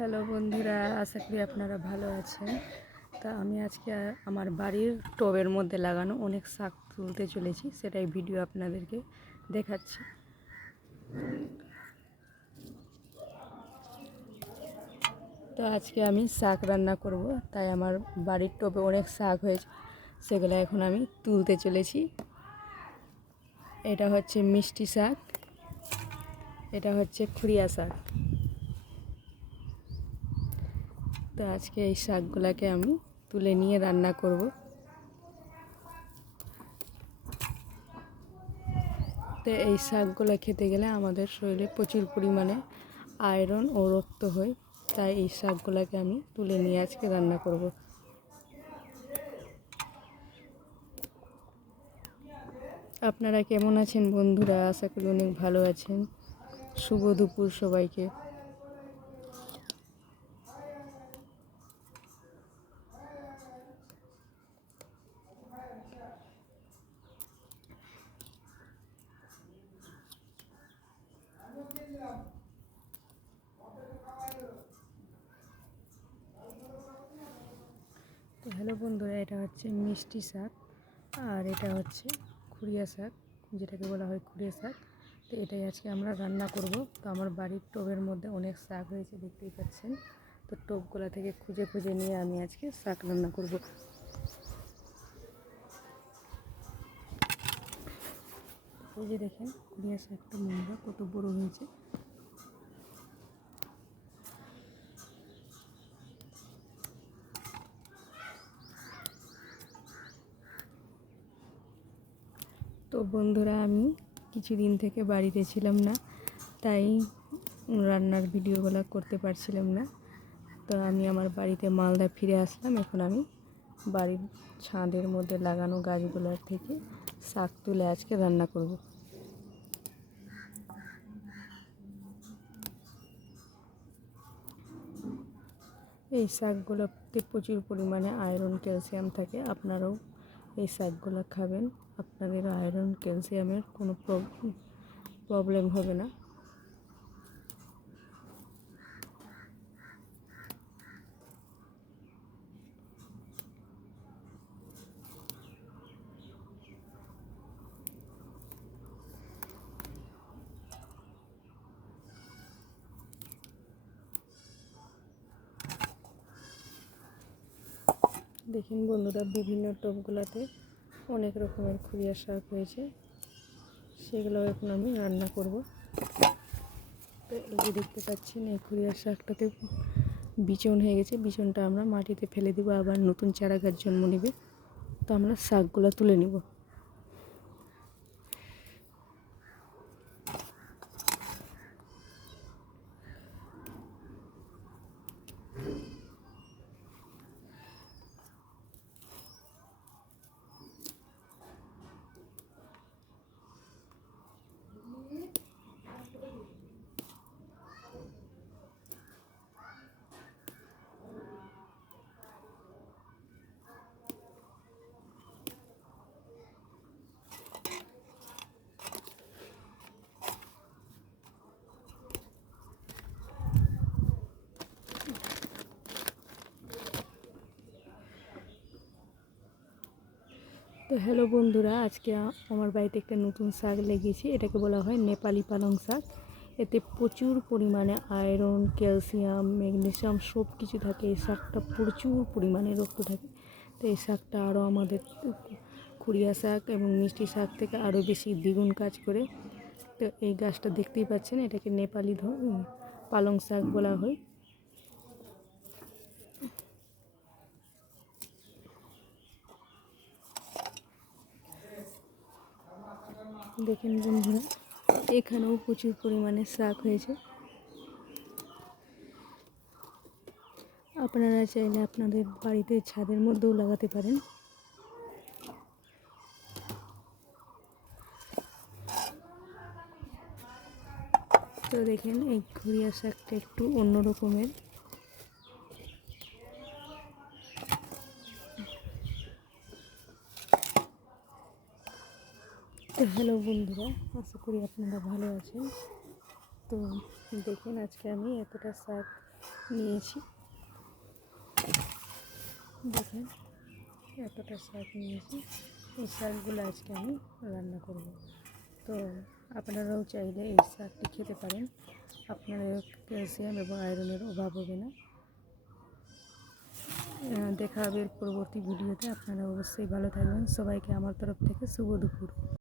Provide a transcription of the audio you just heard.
Hello বন্ধুরা, আশা করি আপনারা ভালো আছেন। তা আমি আজকে আমার বাড়ির টবের মধ্যে লাগানো অনেক শাক তুলতে চলেছি, সেটাই ভিডিও আপনাদেরকে দেখাচ্ছি। তো আজকে আমি শাক রান্না করব, তাই আমার বাড়ির টবে অনেক শাক হয়েছে, সেগুলো এখন আমি তুলতে চলেছি। এটা হচ্ছে মিষ্টি শাক, এটা হচ্ছে খুরিয়া শাক। তো আজকে এই শাকগুলোকে আমি তুলে নিয়ে রান্না করব। তো এই শাকগুলো খেতে গেলে আমাদের শরীরে প্রচুর পরিমাণে আয়রন ও রক্ত হয়, তাই এই শাকগুলোকে আমি তুলে নিয়ে আজকে রান্না করব। আপনারা কেমন আছেন বন্ধুরা? আশা করি অনেক ভালো আছেন। শুভ দুপুর সবাইকে। তো হ্যালো বন্ধুরা, এটা হচ্ছে মিষ্টি শাক আর এটা হচ্ছে খুরিয়া শাক, যেটাকে বলা হয় খুরিয়া শাক। তো এটাই আজকে আমরা রান্না করব। তো আমার বাড়ির টবের মধ্যে অনেক শাক হয়েছে, দেখতেই পাচ্ছেন। তো টবগুলা থেকে খুঁজে খুঁজে নিয়ে আমি আজকে শাক রান্না করব। এই যে দেখেন, খুরিয়া শাকটা মোটা কত বড় হয়েছে। তো বন্ধুরা, আমি কিছুদিন থেকে বাড়িতে ছিলাম না, তাই রান্নার ভিডিওগুলো করতে পারছিলাম না। তো আমি আমার বাড়িতে মালদা ফিরে আসলাম। এখন আমি বাড়ির ছাদের মধ্যে লাগানো গাছগুলোর থেকে শাক তুলে আজকে রান্না করব। এই শাকগুলোতে প্রচুর পরিমাণে আয়রন ক্যালসিয়াম থাকে। আপনারাও এই শাকগুলো খাবেন, আপনাদের আয়রন ক্যালসিয়ামের কোনো প্রবলেম হবে না। দেখুন বন্ধুরা, বিভিন্ন টবগুলোতে অনেক রকমের খুরিয়া শাক হয়েছে, সেগুলো এখন আমি রান্না করব। তো এই যে দেখতে পাচ্ছেন, এই খুরিয়া শাকটাতে বিচন হয়ে গেছে। বিচনটা আমরা মাটিতে ফেলে দেবো, আবার নতুন চারা গাছ জন্ম নেবে। তো আমরা শাকগুলো তুলে নিব। তো হ্যালো বন্ধুরা, আজকে আমার বাড়িতে একটা নতুন শাক লেগেছে, এটাকে বলা হয় নেপালি পালং শাক। এতে প্রচুর পরিমাণে আয়রন, ক্যালসিয়াম, ম্যাগনেসিয়াম সব কিছু থাকে। এই শাকটা প্রচুর পরিমাণে রক্ত থাকে। তো এই শাকটা আরও আমাদের খুরিয়া শাক এবং মিষ্টি শাক থেকে আরও বেশি দ্বিগুণ কাজ করে। তো এই গাছটা দেখতেই পাচ্ছেন, এটাকে নেপালি পালং শাক বলা হয়। দেখেন বন্ধুরা, এখানেও প্রচুর পরিমাণে শাক হয়েছে। আপনারা চাইলে আপনাদের বাড়িতে ছাদের মধ্যেও লাগাতে পারেন। তো দেখেন, এই খুরিয়া শাকটা একটু অন্য রকমের। তো হ্যালো বন্ধুরা, আশা করি আপনারা ভালো আছেন। তো দেখেন, আজকে আমি এতটা শাক নিয়েছি। দেখেন এতটা শাক নিয়েছি, এই শাকগুলো আজকে আমি রান্না করব। তো আপনারাও চাইলে এই শাকটি খেতে পারেন, আপনাদের ক্যালসিয়াম এবং আয়রনের অভাব হবে না। দেখা হবে এর পরবর্তী ভিডিওতে। আপনারা অবশ্যই ভালো থাকবেন। সবাইকে আমার তরফ থেকে শুভ দুপুর।